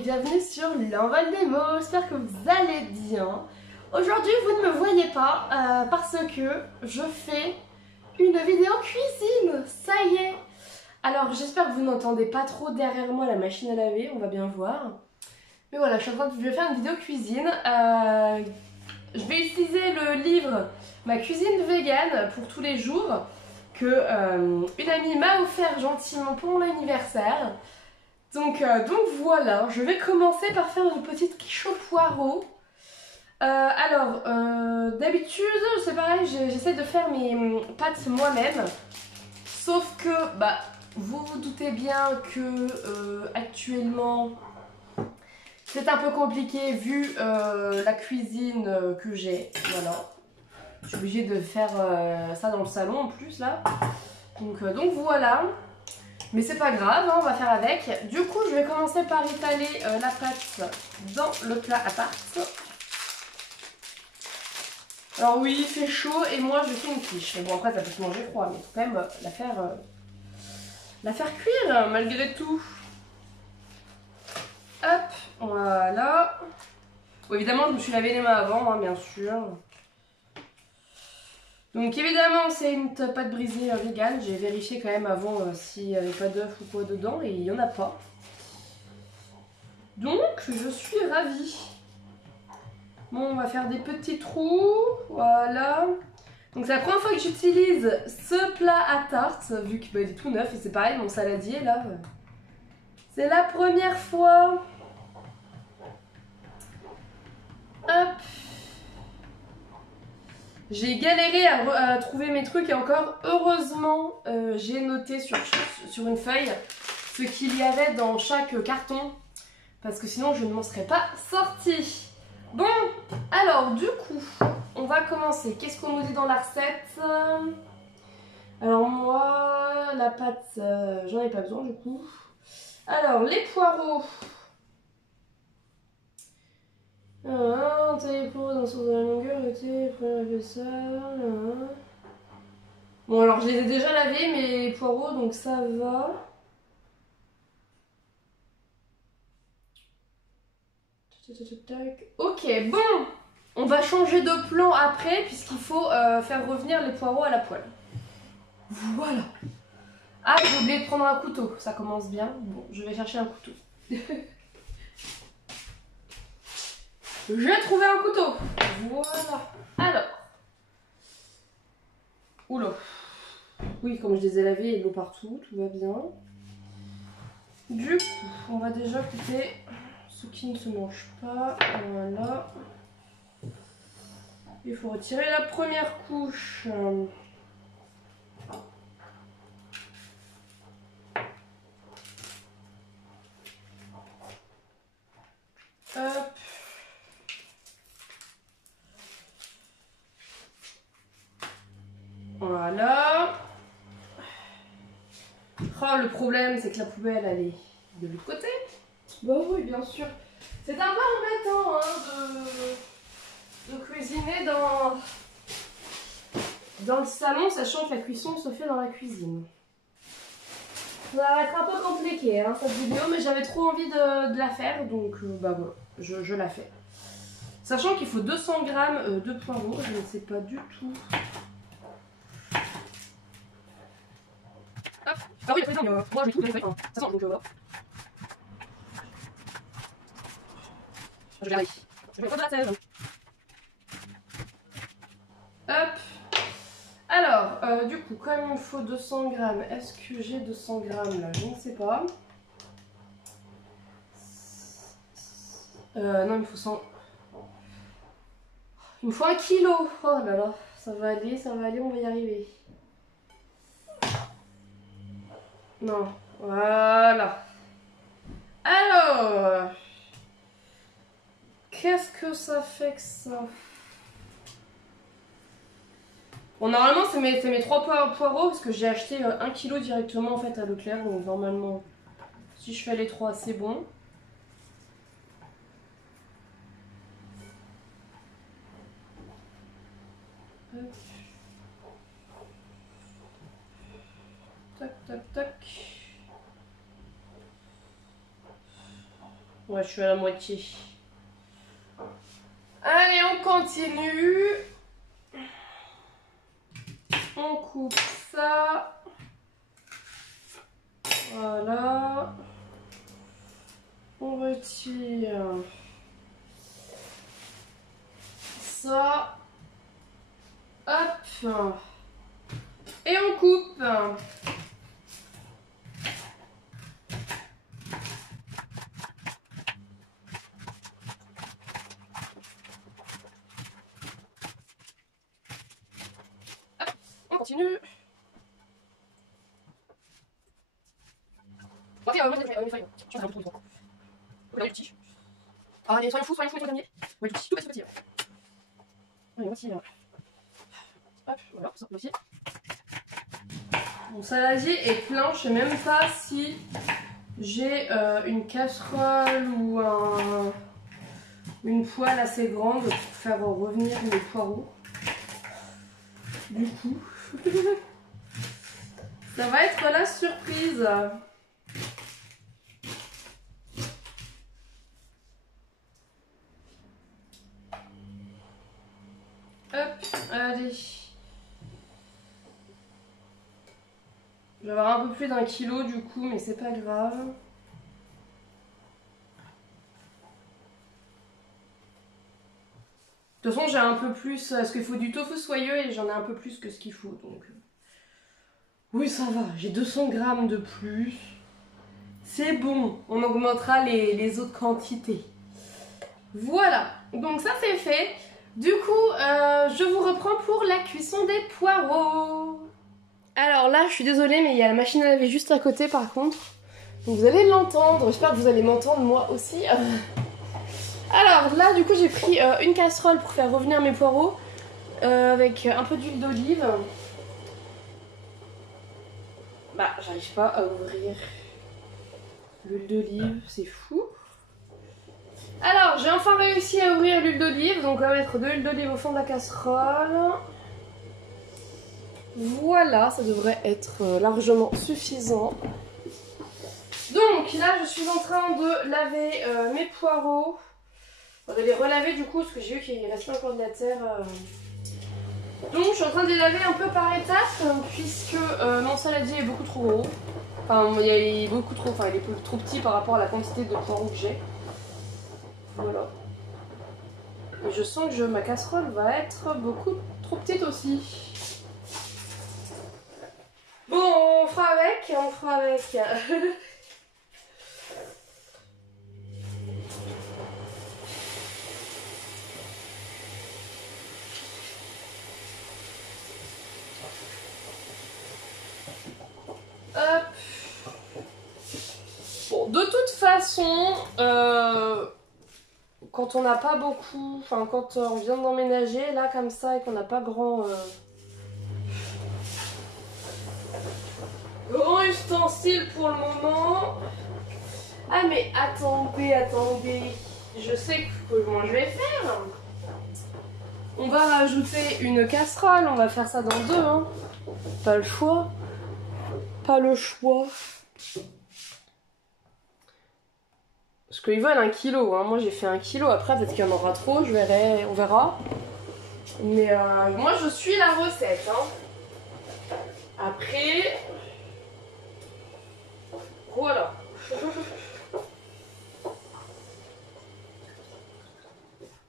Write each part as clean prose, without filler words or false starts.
bienvenue sur l'envol des mots, j'espère que vous allez bien. Aujourd'hui vous ne me voyez pas parce que je fais une vidéo cuisine, ça y est. Alors j'espère que vous n'entendez pas trop derrière moi la machine à laver, on va bien voir. Mais voilà, je vais faire une vidéo cuisine. Je vais utiliser le livre Ma cuisine végane pour tous les jours que une amie m'a offert gentiment pour mon anniversaire. Donc voilà, je vais commencer par faire une petite quiche au poireau. D'habitude c'est pareil, j'essaie de faire mes pâtes moi-même. Sauf que, vous vous doutez bien que actuellement c'est un peu compliqué vu la cuisine que j'ai. Voilà. Je suis obligée de faire ça dans le salon en plus là. Donc voilà. Mais c'est pas grave, hein, on va faire avec. Du coup, je vais commencer par étaler la pâte dans le plat à part. Alors oui, il fait chaud et moi je fais une quiche. Mais bon, après ça peut se manger froid, mais il faut quand même la faire cuire malgré tout. Hop, voilà. Bon, évidemment, je me suis lavé les mains avant, hein, bien sûr. Donc évidemment c'est une pâte brisée vegan, j'ai vérifié quand même avant s'il n'y avait pas d'œuf ou quoi dedans et il n'y en a pas. Donc je suis ravie. Bon, on va faire des petits trous, voilà. Donc c'est la première fois que j'utilise ce plat à tarte, vu qu'il est tout neuf et c'est pareil, mon saladier là. C'est la première fois. Hop. J'ai galéré à trouver mes trucs et encore heureusement j'ai noté sur une feuille ce qu'il y avait dans chaque carton parce que sinon je ne m'en serais pas sortie. Bon, alors du coup on va commencer. Qu'est-ce qu'on nous dit dans la recette? Alors moi la pâte j'en ai pas besoin du coup. Alors les poireaux. Taillez les poireaux dans le sens de la longueur, prenez l'épaisseur. Bon alors je les ai déjà lavés mes poireaux donc ça va. Ok, bon, on va changer de plan après puisqu'il faut faire revenir les poireaux à la poêle. Voilà. Ah, j'ai oublié de prendre un couteau, ça commence bien. Bon, je vais chercher un couteau. J'ai trouvé un couteau. Voilà. Alors. Oula. Oui, comme je les ai lavés, il y a de l'eau partout, tout va bien. Du coup, on va déjà couper ce qui ne se mange pas. Voilà. Il faut retirer la première couche. Hop. Voilà. Oh, le problème, c'est que la poubelle, elle est de l'autre côté. Bah oui, bien sûr. C'est un peu embêtant hein, de cuisiner dans le salon, sachant que la cuisson se fait dans la cuisine. Ça va être un peu compliqué hein, cette vidéo, mais j'avais trop envie de la faire, donc voilà, je la fais. Sachant qu'il faut 200 g de poireaux, je ne sais pas du tout. Hop. Ah oui, après, moi j'ai tout bien fait. Ça sent donc voilà. Je vais aller. Je vais prendre de la sève. Hop. Alors, du coup, comme il me faut 200 g, est-ce que j'ai 200 g là? Je ne sais pas. Non, il me faut 100. Il me faut 1 kilo. Oh là là, ça va aller, on va y arriver. Non, voilà. Alors, qu'est-ce que ça fait que ça? Bon, normalement, c'est mes 3 poireaux parce que j'ai acheté 1 kilo directement en fait à Leclerc. Donc, normalement, si je fais les 3, c'est bon. Hop. Tac, tac, tac. Ouais, je suis à la moitié. Allez, on continue. On coupe ça. Voilà. On retire ça. Hop. Et on coupe. On continue. Ok, moi j'ai fait une feuille. Je suis un peu trop droit. Regardez le petit. Ah, allez, soyons fous, les premiers. Ouais, le petit, tout petit. Allez, voici. Hop, voilà, ça aussi. Mon saladier est plein, je sais même pas si j'ai une casserole ou une poêle assez grande pour faire revenir mes poireaux. Du coup, ça va être la surprise. Hop, allez. Je vais avoir un peu plus d'1 kilo du coup, mais c'est pas grave. De toute façon, j'ai un peu plus, parce qu'il faut du tofu soyeux et j'en ai un peu plus que ce qu'il faut, donc... Oui, ça va, j'ai 200 grammes de plus. C'est bon, on augmentera les autres quantités. Voilà, donc ça c'est fait. Du coup, je vous reprends pour la cuisson des poireaux. Alors là, je suis désolée, mais il y a la machine à laver juste à côté par contre. Donc vous allez l'entendre, j'espère que vous allez m'entendre moi aussi. Alors là, du coup, j'ai pris une casserole pour faire revenir mes poireaux avec un peu d'huile d'olive. Bah, j'arrive pas à ouvrir l'huile d'olive, c'est fou. Alors, j'ai enfin réussi à ouvrir l'huile d'olive, donc on va mettre de l'huile d'olive au fond de la casserole. Voilà, ça devrait être largement suffisant. Donc là, je suis en train de laver mes poireaux. De les relaver du coup, parce que j'ai vu qu'il restait encore de la terre. Donc je suis en train de les laver un peu par étapes, puisque mon saladier est beaucoup trop gros. Enfin, il est beaucoup trop, enfin il est trop petit par rapport à la quantité de poireaux que j'ai. Voilà. Et je sens que ma casserole va être beaucoup trop petite aussi. Bon, on fera avec, on fera avec. Hop. Bon, de toute façon, quand on n'a pas beaucoup, enfin quand on vient d'emménager, là comme ça, et qu'on n'a pas grand ustensile pour le moment. Ah mais attendez, je sais que moi je vais faire. On va rajouter une casserole, on va faire ça dans deux, hein. Pas le choix. Pas le choix. Parce qu'ils veulent 1 kilo, hein. Moi j'ai fait 1 kilo, après peut-être qu'il y en aura trop, je verrai, on verra. Mais moi je suis la recette, hein. Après, voilà.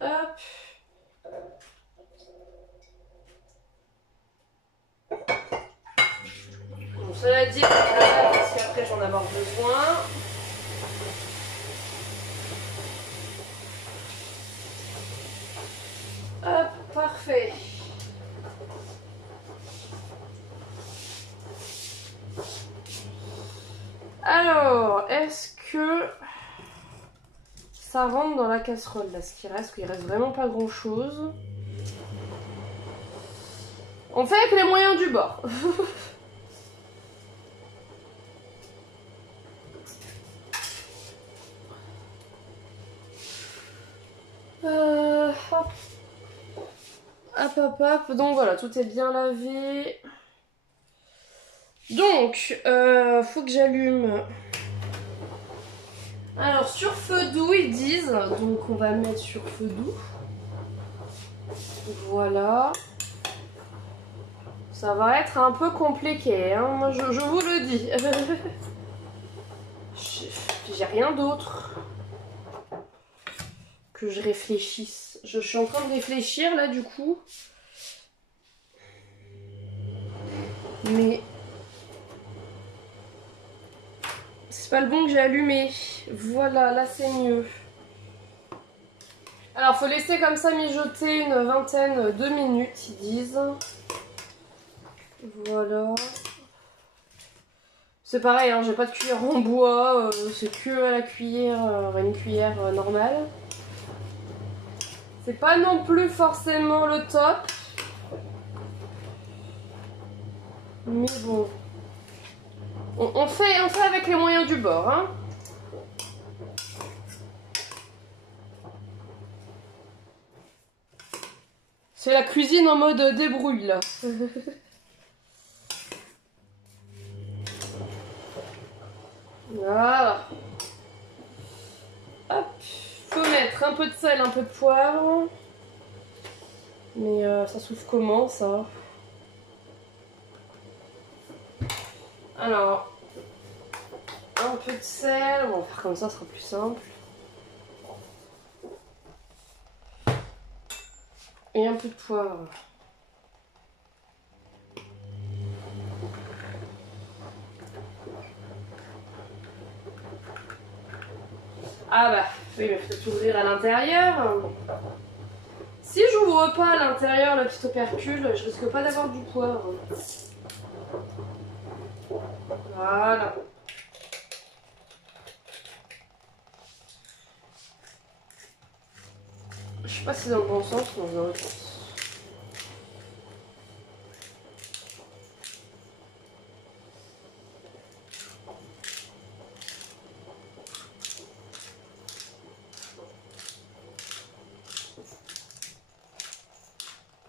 Hop. Bon, cela dit, parce qu'après j'en ai avoir besoin. Hop, parfait. Alors, est-ce que ça rentre dans la casserole là, ce qui reste, qu'il reste vraiment pas grand chose. On fait avec les moyens du bord. Hop. Hop. Donc voilà, tout est bien lavé. Donc, faut que j'allume Alors sur feu doux ils disent, donc on va mettre sur feu doux. Voilà. Ça va être un peu compliqué, hein, moi je vous le dis. J'ai rien d'autre que je réfléchisse. Je suis en train de réfléchir là du coup. Mais c'est pas le bon que j'ai allumé. Voilà, là c'est mieux. Alors faut laisser comme ça mijoter une vingtaine de minutes, ils disent. Voilà. C'est pareil, hein, j'ai pas de cuillère en bois, c'est que à la cuillère, une cuillère normale. C'est pas non plus forcément le top. Mais bon. On fait avec les moyens du bord, hein. C'est la cuisine en mode débrouille là. Voilà. Hop. Faut mettre un peu de sel, un peu de poivre. Mais ça souffle comment ça? Alors, un peu de sel. On va faire comme ça sera plus simple. Et un peu de poivre. Ah bah, oui, mais faut ouvrir à l'intérieur. Si j'ouvre pas à l'intérieur le petit opercule, je risque pas d'avoir du poivre. Voilà. Je sais pas si c'est dans le bon sens ou dans l'autre sens.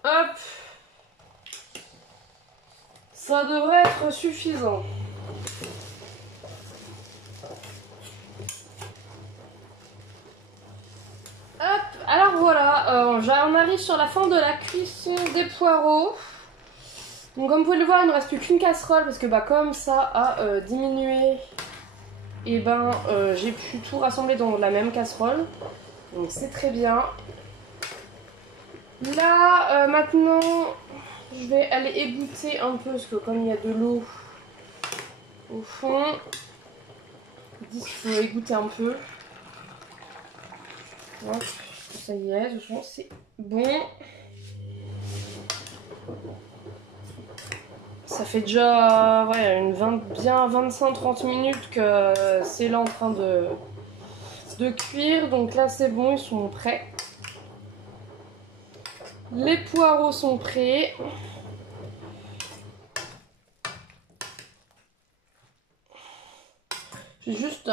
Hop. Ça devrait être suffisant. Hop. Alors voilà, on arrive sur la fin de la cuisson des poireaux. Donc comme vous pouvez le voir, il ne me reste plus qu'une casserole parce que bah comme ça a diminué, et ben j'ai pu tout rassembler dans la même casserole. Donc c'est très bien. Là maintenant je vais aller égoutter un peu parce que comme il y a de l'eau au fond, ils disent qu'il faut égoutter un peu. Hop, ça y est, c'est bon. Ça fait déjà ouais, bien 25-30 minutes que c'est là en train de cuire. Donc là c'est bon, ils sont prêts. Les poireaux sont prêts. J'ai juste,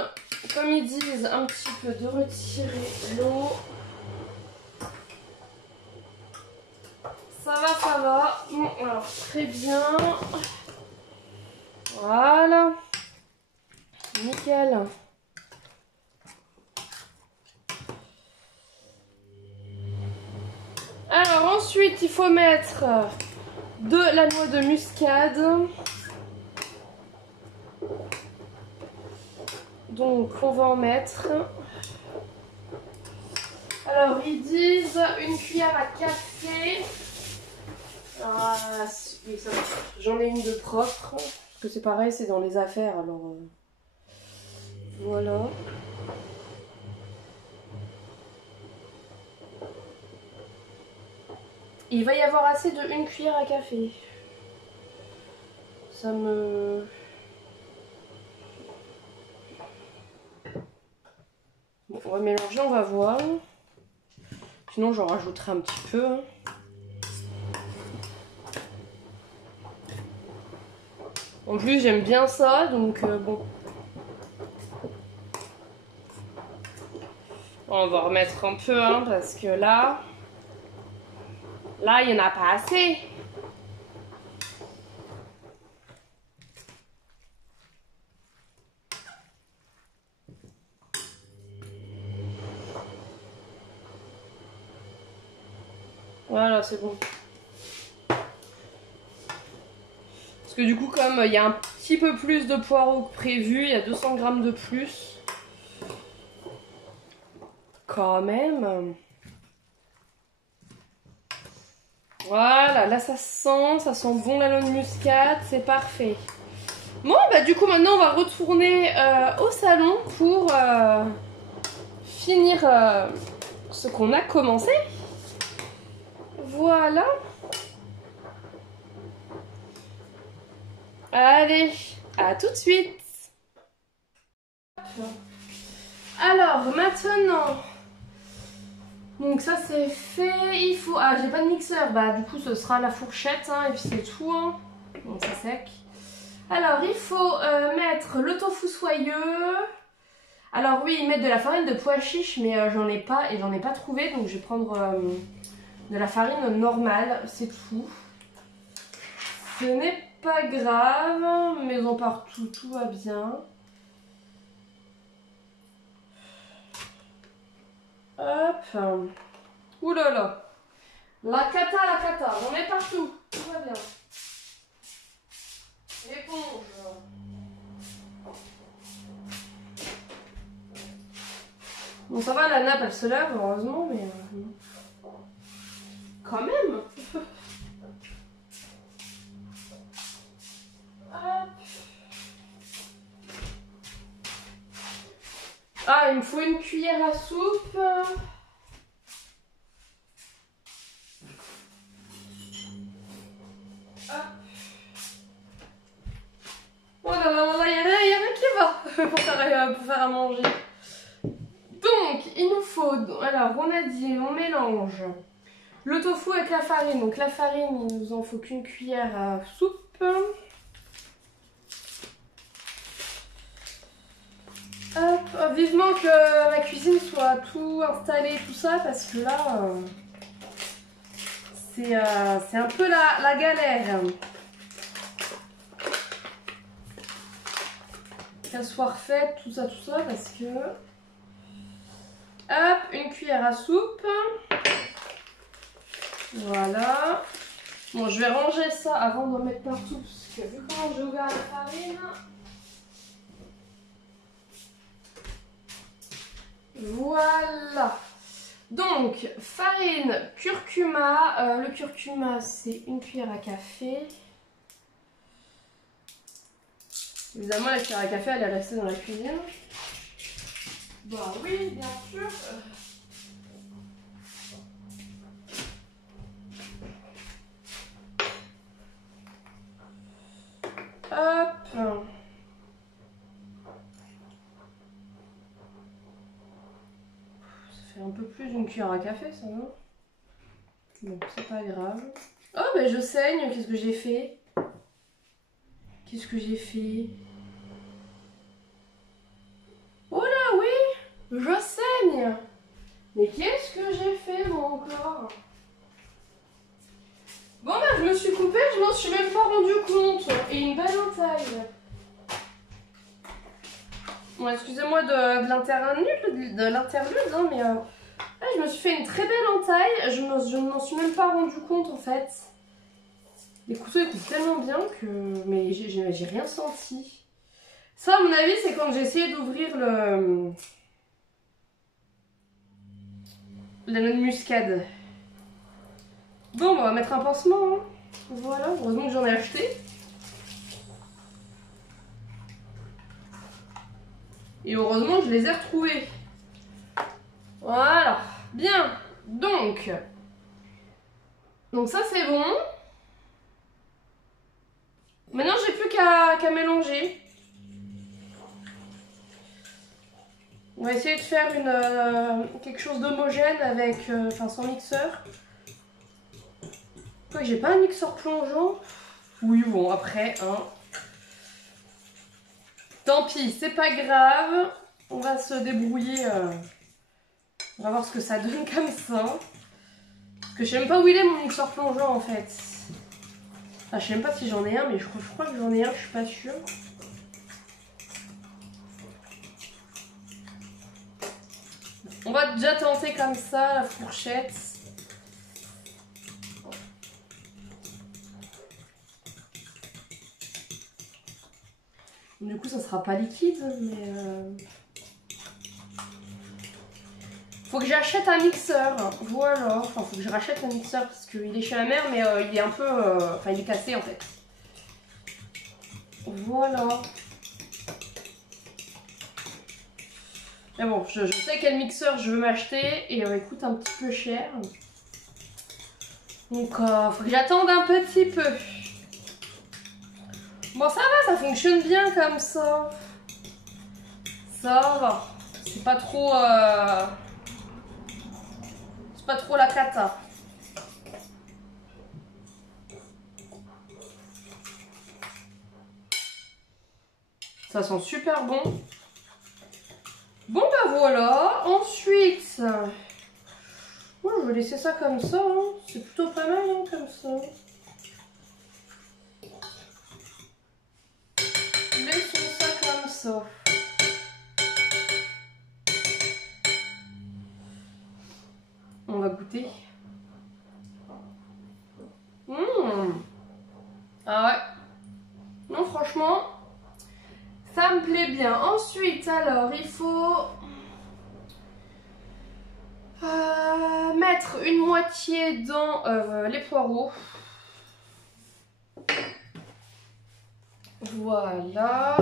comme ils disent, un petit peu de retirer l'eau. Ça va. Bon, alors très bien. Voilà. Nickel. Alors ensuite, il faut mettre de la noix de muscade. Donc on va en mettre. Alors ils disent une cuillère à café. Oui, ça va. J'en ai une de propre. Parce que c'est pareil, c'est dans les affaires. Alors voilà. Il va y avoir assez de une cuillère à café. Ça me... Bon, on va mélanger, on va voir. Sinon, j'en rajouterai un petit peu. Hein. En plus, j'aime bien ça, donc bon. On va remettre un peu, hein, parce que là, il n'y en a pas assez. Voilà, c'est bon. Parce que du coup, comme il y a un petit peu plus de poireaux que prévu, il y a 200 grammes de plus. Quand même. Voilà, là ça sent bon la noix de muscade, c'est parfait. Bon, bah du coup maintenant on va retourner au salon pour finir ce qu'on a commencé. Voilà. Allez, à tout de suite. Alors maintenant, donc ça c'est fait, il faut... Ah, j'ai pas de mixeur, bah du coup ce sera la fourchette, hein, et puis c'est tout, hein. Bon, c'est sec. Alors il faut mettre le tofu soyeux. Alors oui, mettre de la farine de pois chiche, mais j'en ai pas et j'en ai pas trouvé, donc je vais prendre de la farine normale, c'est tout. Ce n'est pas grave, maison partout, tout va bien. Hop. Ouh là là. La cata, j'en mets partout, tout va bien. Éponge. Bon, ça va, la nappe elle se lave, heureusement, mais quand même. Ah, il me faut une cuillère à soupe. Oh là là là, il n'y a rien qui va pour faire à manger. Donc, il nous faut, alors on a dit, on mélange le tofu avec la farine. Donc la farine, il nous en faut qu'une cuillère à soupe. Hop, vivement que la cuisine soit tout installée, tout ça, parce que là, c'est un peu la galère. Qu'elle soit refaite, tout ça, parce que... Hop, une cuillère à soupe. Voilà. Bon, je vais ranger ça avant de mettre partout, parce que vu comment j'ai ouvert la farine... Voilà. Donc, farine, curcuma. Le curcuma, c'est une cuillère à café. Évidemment, la cuillère à café, elle est restée dans la cuisine. Bah oui, bien sûr. Hop. Ça fait un peu plus d'une cuillère à café, ça, non? Bon, c'est pas grave. Oh, ben je saigne. Qu'est-ce que j'ai fait? Qu'est-ce que j'ai fait? Oh là, oui! Je saigne! Mais qu'est-ce que j'ai fait, moi, encore? Bon, bah, je me suis coupée, je m'en suis même pas rendu compte. Et une belle entaille. Bon, excusez-moi de l'interlude, hein, mais je me suis fait une très belle entaille. Je ne m'en suis même pas rendu compte, en fait. Les couteaux, ils coupent tellement bien que... Mais j'ai rien senti. Ça, à mon avis, c'est quand j'ai essayé d'ouvrir la noix de muscade. Bon, on va mettre un pansement, hein. Voilà, heureusement que j'en ai acheté. Et heureusement que je les ai retrouvés. Voilà, bien. Donc ça c'est bon. Maintenant j'ai plus qu'à mélanger. On va essayer de faire quelque chose d'homogène avec, sans mixeur. Quoi, j'ai pas un mixeur plongeant? Oui, bon, après, hein. Tant pis, c'est pas grave. On va se débrouiller. On va voir ce que ça donne comme ça. Parce que je sais même pas où il est mon mixeur plongeant en fait. Enfin, je sais même pas si j'en ai un, mais je crois que j'en ai un, je suis pas sûre. On va déjà tenter comme ça la fourchette. Du coup, ça sera pas liquide, mais... Faut que j'achète un mixeur, voilà. Enfin, faut que je rachète un mixeur parce qu'il est chez la mère, mais il est un peu... Enfin, il est cassé en fait. Voilà. Mais bon, je sais quel mixeur je veux m'acheter et il coûte un petit peu cher. Donc, faut que j'attende un petit peu. Bon, ça va, ça fonctionne bien comme ça. Ça va. C'est pas trop... C'est pas trop la cata. Ça sent super bon. Bon bah voilà. Ensuite, moi je vais laisser ça comme ça. Hein. C'est plutôt pas mal hein, comme ça. Laissons ça comme ça. On va goûter. Ah ouais. Non franchement, ça me plaît bien. Ensuite alors il faut mettre une moitié dans les poireaux. Voilà.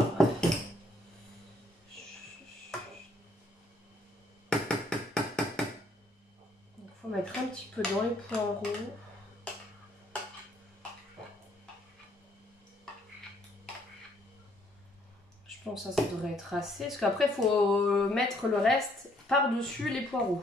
Il faut mettre un petit peu dans les poireaux. Je pense que ça devrait être assez. Parce qu'après, il faut mettre le reste par-dessus les poireaux.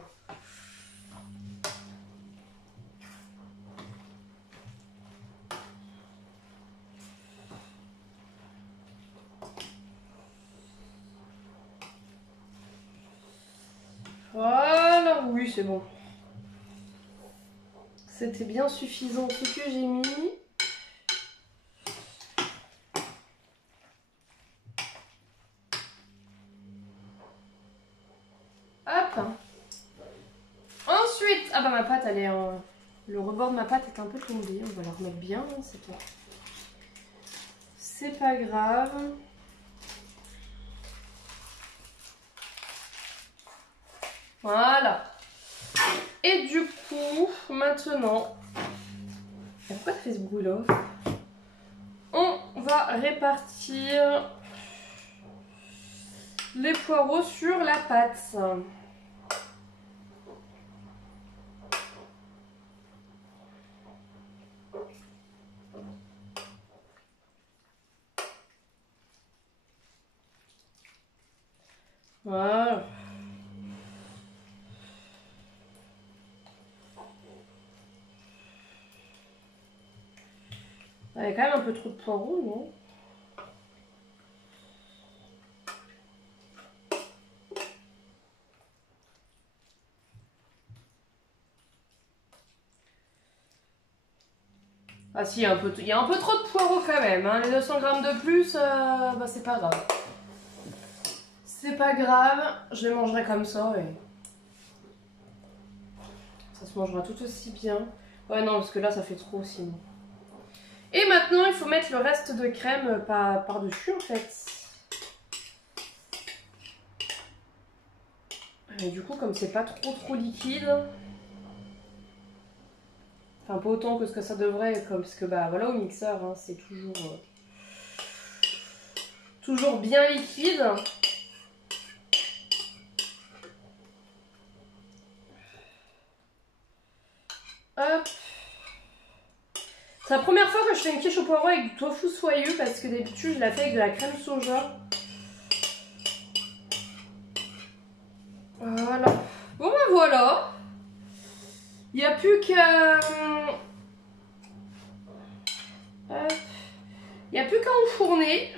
Voilà, oui, c'est bon. C'était bien suffisant ce que j'ai mis. Hop. Ensuite, ah bah ma pâte, elle est en... Le rebord de ma pâte est un peu tombé. On va la remettre bien, hein, c'est tout. C'est pas grave. Voilà. Et du coup, maintenant... Pourquoi tu fais ce bruit-là? On va répartir les poireaux sur la pâte. Voilà. Il y a quand même un peu trop de poireaux, non? Ah si, il y a un peu trop de poireaux quand même. Hein. Les 200 grammes de plus, bah, c'est pas grave. C'est pas grave, je les mangerai comme ça et ça se mangera tout aussi bien. Ouais non, parce que là ça fait trop sinon. Et maintenant il faut mettre le reste de crème par-dessus en fait. Et du coup comme c'est pas trop liquide, enfin pas autant que ce que ça devrait, comme, parce que bah voilà au mixeur hein, c'est toujours bien liquide. Hop. C'est la première fois que je fais une quiche au poireau avec du tofu soyeux parce que d'habitude je la fais avec de la crème soja. Voilà. Bon ben voilà. Il n'y a plus qu'à... Il n'y a plus qu'à enfourner.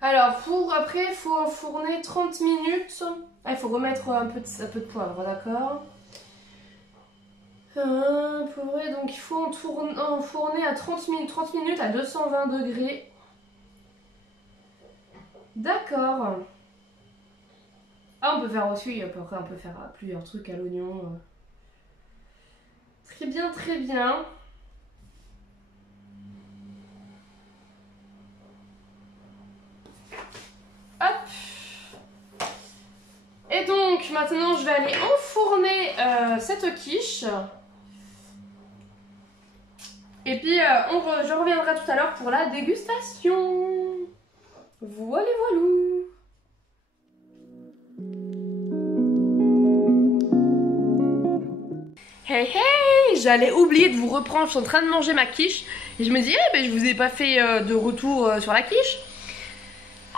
Alors après il faut enfourner 30 minutes. Ah, il faut remettre un peu de poivre, d'accord. Donc il faut enfourner à 30 minutes à 220 degrés. D'accord. Ah, on peut faire aussi, après on peut faire plusieurs trucs à l'oignon. Très bien, très bien. maintenant je vais aller enfourner cette quiche. Et puis je reviendrai tout à l'heure pour la dégustation. Voilà, voilà. Hey hey, j'allais oublier de vous reprendre, je suis en train de manger ma quiche. Et je me dis, eh ben, je vous ai pas fait de retour sur la quiche.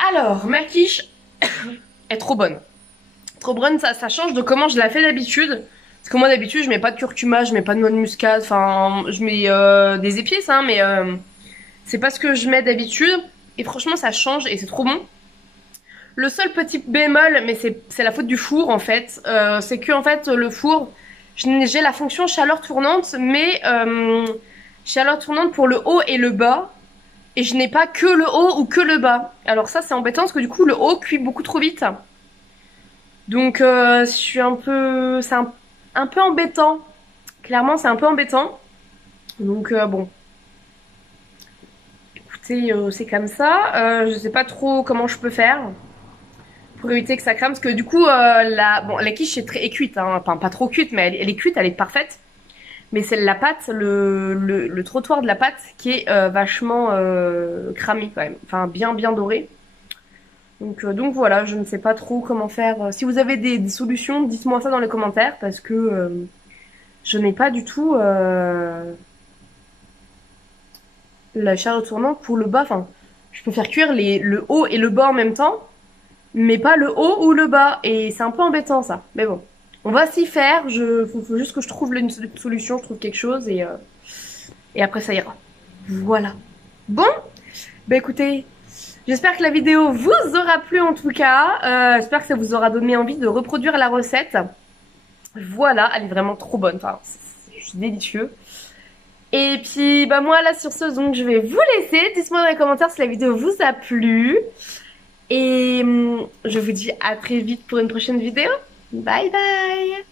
Alors, ma quiche est trop bonne. Trop bonne, ça change de comment je la fais d'habitude. Parce que moi d'habitude je mets pas de curcuma, je mets pas de noix de muscade, enfin je mets des épices hein, mais c'est pas ce que je mets d'habitude. Et franchement ça change et c'est trop bon. Le seul petit bémol, mais c'est la faute du four en fait, c'est que en fait le four, j'ai la fonction chaleur tournante, mais chaleur tournante pour le haut et le bas. Et je n'ai pas que le haut ou que le bas. Alors ça c'est embêtant parce que du coup le haut cuit beaucoup trop vite. Donc je suis un peu... c'est un peu embêtant. Clairement c'est un peu embêtant. Donc bon. Écoutez, c'est comme ça. Je sais pas trop comment je peux faire pour éviter que ça crame. Parce que du coup, la quiche est cuite. Hein. Enfin, pas trop cuite, mais elle est cuite, elle est parfaite. Mais c'est la pâte, le trottoir de la pâte qui est vachement cramé quand même. Enfin, bien doré. Donc voilà, je ne sais pas trop comment faire. Si vous avez des solutions, dites-moi ça dans les commentaires. Parce que je n'ai pas du tout la chaleur tournante pour le bas. Enfin, je peux faire cuire le haut et le bas en même temps. Mais pas le haut ou le bas. Et c'est un peu embêtant ça. Mais bon. On va s'y faire, faut juste que je trouve une solution, je trouve quelque chose et après ça ira. Voilà. Bon, bah écoutez, j'espère que la vidéo vous aura plu en tout cas. J'espère que ça vous aura donné envie de reproduire la recette. Voilà, elle est vraiment trop bonne, enfin c'est juste délicieux. Et puis bah moi là sur ce, donc je vais vous laisser. Dites-moi dans les commentaires si la vidéo vous a plu. Et je vous dis à très vite pour une prochaine vidéo. Bye bye.